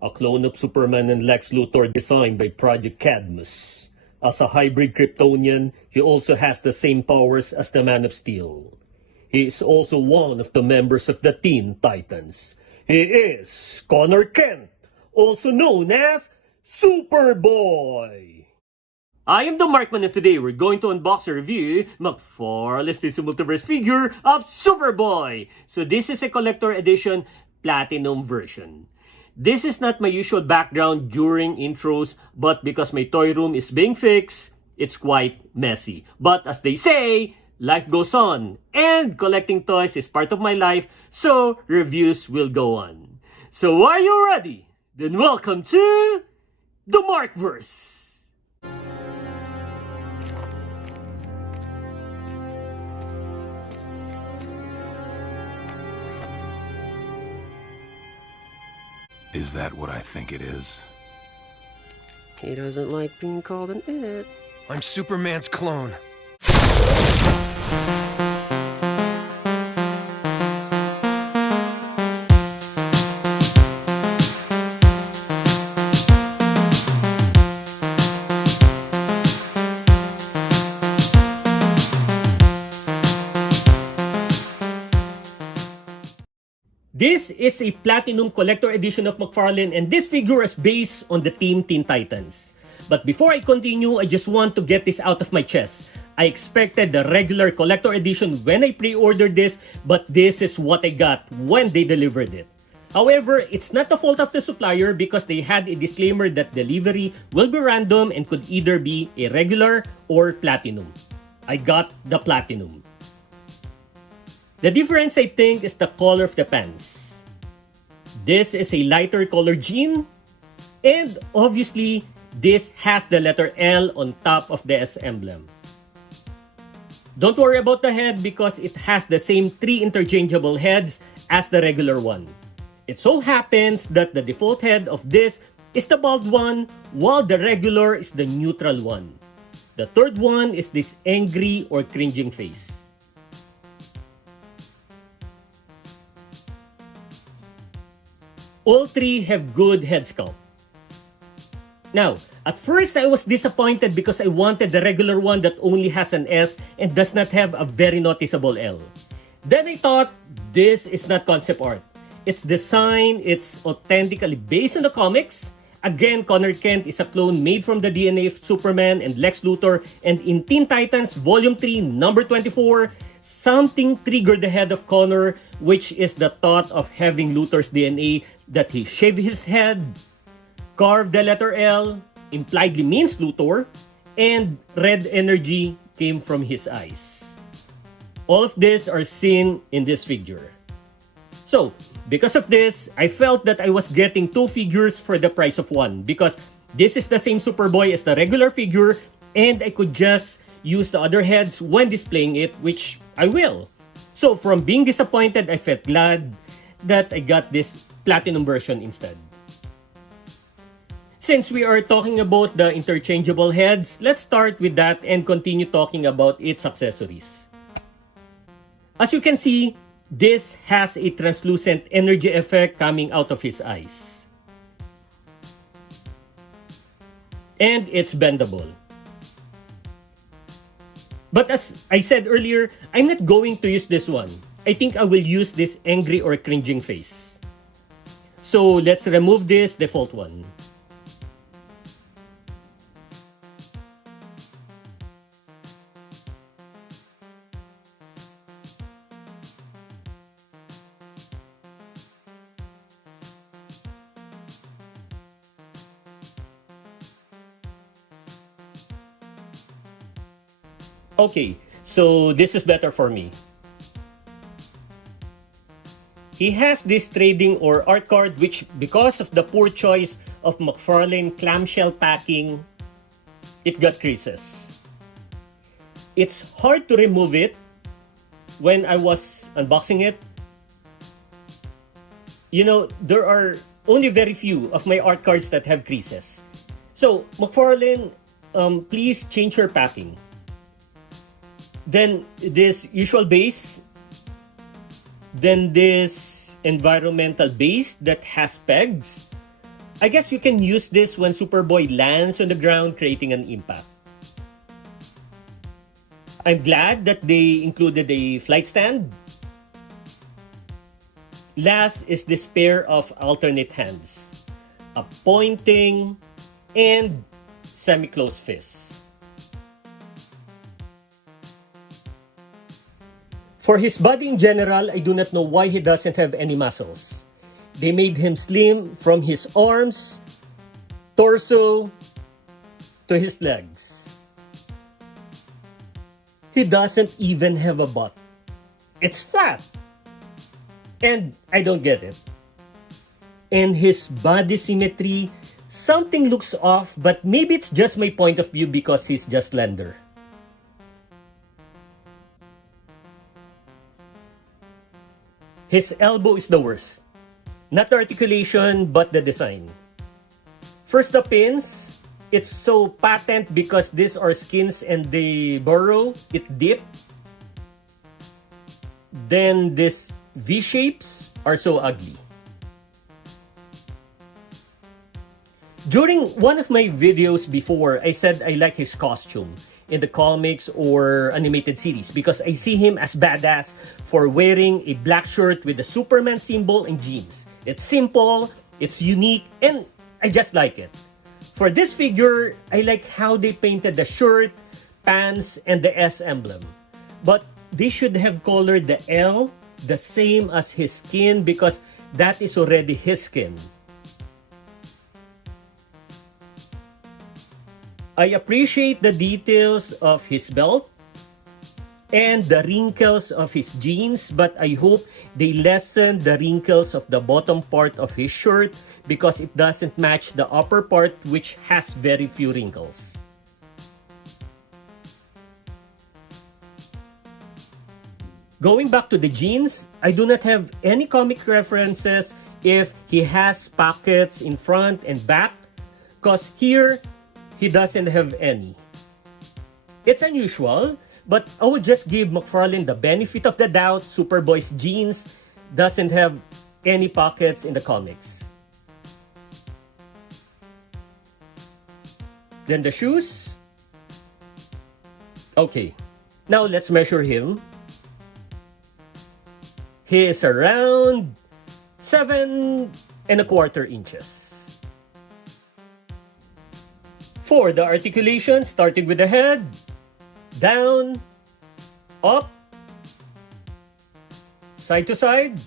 a clone of Superman and Lex Luthor designed by Project Cadmus. As a hybrid Kryptonian, he also has the same powers as the Man of Steel. He is also one of the members of the Teen Titans. He is Conner Kent, also known as Superboy. I am the Markman, and today we're going to unbox and review McFarlane's Multiverse figure of Superboy. So this is a collector edition platinum version. This is not my usual background during intros, but because my toy room is being fixed, it's quite messy. But as they say, life goes on, and collecting toys is part of my life, so reviews will go on. So are you ready? Then welcome to the Markverse. Is that what I think it is? He doesn't like being called an it. I'm Superman's clone. This is a Platinum Collector Edition of McFarlane, and this figure is based on the Team Teen Titans. But before I continue, I just want to get this out of my chest. I expected the regular Collector Edition when I pre-ordered this, but this is what I got when they delivered it. However, it's not the fault of the supplier because they had a disclaimer that delivery will be random and could either be a regular or Platinum. I got the Platinum. The difference, I think, is the color of the pants. This is a lighter color jean, and obviously, this has the letter L on top of the S emblem. Don't worry about the head because it has the same 3 interchangeable heads as the regular one. It so happens that the default head of this is the bald one, while the regular is the neutral one. The third one is this angry or cringing face. All 3 have good head sculpt. Now, at first I was disappointed because I wanted the regular one that only has an S and does not have a very noticeable L. Then I thought, this is not concept art. Its design, it's authentically based on the comics. Again, Conner Kent is a clone made from the DNA of Superman and Lex Luthor, and in Teen Titans Volume 3, number 24, something triggered the head of Conner, which is the thought of having Luthor's DNA that he shaved his head, carved the letter L, impliedly means Luthor, and red energy came from his eyes. All of this are seen in this figure. So, because of this, I felt that I was getting 2 figures for the price of 1 because this is the same Superboy as the regular figure and I could just use the other heads when displaying it, which I will. So, from being disappointed, I felt glad that I got this Platinum version instead. Since we are talking about the interchangeable heads, let's start with that and continue talking about its accessories. As you can see, this has a translucent energy effect coming out of his eyes. And it's bendable. But as I said earlier, I'm not going to use this one. I think I will use this angry or cringing face. So let's remove this default one. Okay, so this is better for me. He has this trading or art card which, because of the poor choice of McFarlane clamshell packing, it got creases. It's hard to remove it when I was unboxing it. You know, there are only very few of my art cards that have creases. So, McFarlane, please change your packing. Then this usual base, then this environmental base that has pegs, I guess you can use this when Superboy lands on the ground, creating an impact. I'm glad that they included a flight stand. Last is this pair of alternate hands, a pointing and semi-closed fist. For his body in general, I do not know why he doesn't have any muscles. They made him slim from his arms, torso, to his legs. He doesn't even have a butt. It's flat. And I don't get it. And his body symmetry, something looks off, but maybe it's just my point of view because he's just slender. His elbow is the worst. Not the articulation, but the design. First, the pins. It's so patent because these are skins and they burrow. It's deep. Then these V-shapes are so ugly. During one of my videos before, I said I like his costume in the comics or animated series because I see him as badass for wearing a black shirt with the Superman symbol and jeans. It's simple, it's unique, and I just like it. For this figure, I like how they painted the shirt, pants, and the S emblem. But they should have colored the L the same as his skin because that is already his skin. I appreciate the details of his belt and the wrinkles of his jeans, but I hope they lessen the wrinkles of the bottom part of his shirt because it doesn't match the upper part, which has very few wrinkles. Going back to the jeans, I do not have any comic references if he has pockets in front and back, because here, he doesn't have any. It's unusual, but I would just give McFarlane the benefit of the doubt. Superboy's jeans doesn't have any pockets in the comics. Then the shoes. Okay, now let's measure him. He is around 7¼ inches. For the articulation, starting with the head, down, up, side to side.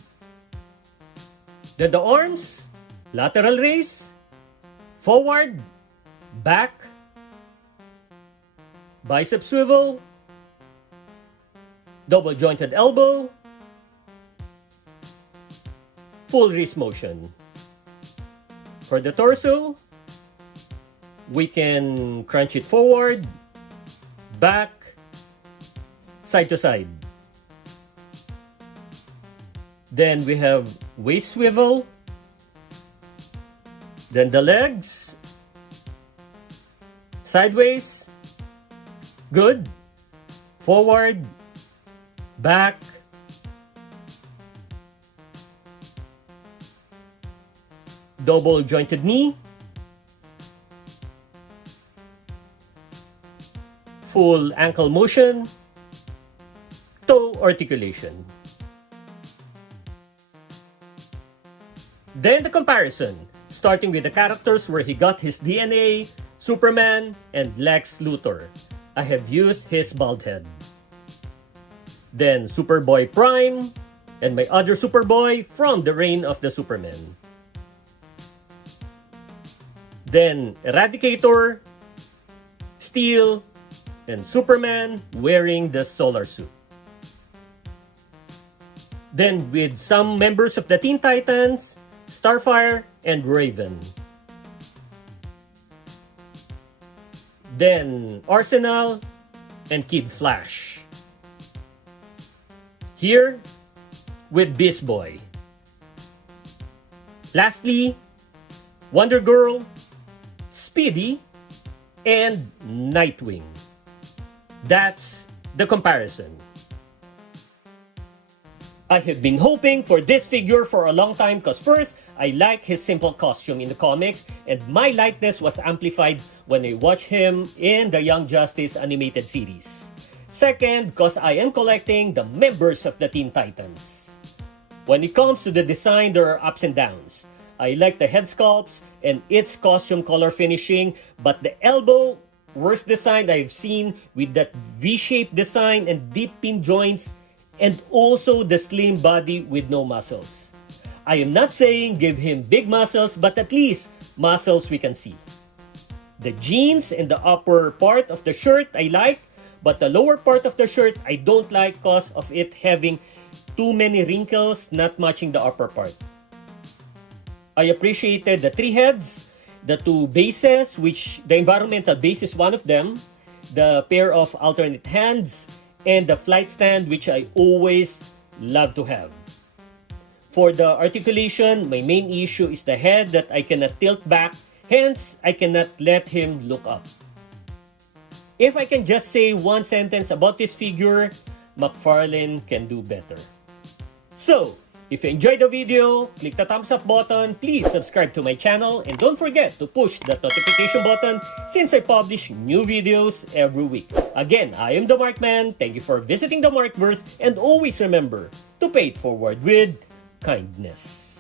Then the arms, lateral raise, forward, back, bicep swivel, double jointed elbow, full wrist motion. For the torso, we can crunch it forward, back, side to side. Then we have waist swivel. Then the legs, sideways, good, forward, back, double jointed knee, full ankle motion, toe articulation. Then the comparison, starting with the characters where he got his DNA, Superman, and Lex Luthor. I have used his bald head. Then Superboy Prime, and my other Superboy from the Reign of the Superman. Then Eradicator, Steel, and Superman wearing the solar suit. Then with some members of the Teen Titans, Starfire, and Raven. Then Arsenal and Kid Flash. Here with Beast Boy. Lastly, Wonder Girl, Speedy, and Nightwing. That's the comparison. I have been hoping for this figure for a long time because first, I like his simple costume in the comics, and my likeness was amplified when I watched him in the Young Justice animated series. Second, because I am collecting the members of the Teen Titans. When it comes to the design, there are ups and downs. I like the head sculpts and its costume color finishing, but the elbow, worst design I've seen with that V-shaped design and deep pin joints, and also the slim body with no muscles. I am not saying give him big muscles, but at least muscles we can see. The jeans and the upper part of the shirt I like, but the lower part of the shirt I don't like because of it having too many wrinkles not matching the upper part. I appreciated the 3 heads, the 2 bases, which the environmental base is one of them, the pair of alternate hands, and the flight stand, which I always love to have. For the articulation, my main issue is the head that I cannot tilt back, hence I cannot let him look up. If I can just say one sentence about this figure, McFarlane can do better. So, if you enjoyed the video, click the thumbs up button, please subscribe to my channel, and don't forget to push that notification button since I publish new videos every week. Again, I am the Markman, thank you for visiting the Markverse, and always remember to pay it forward with kindness.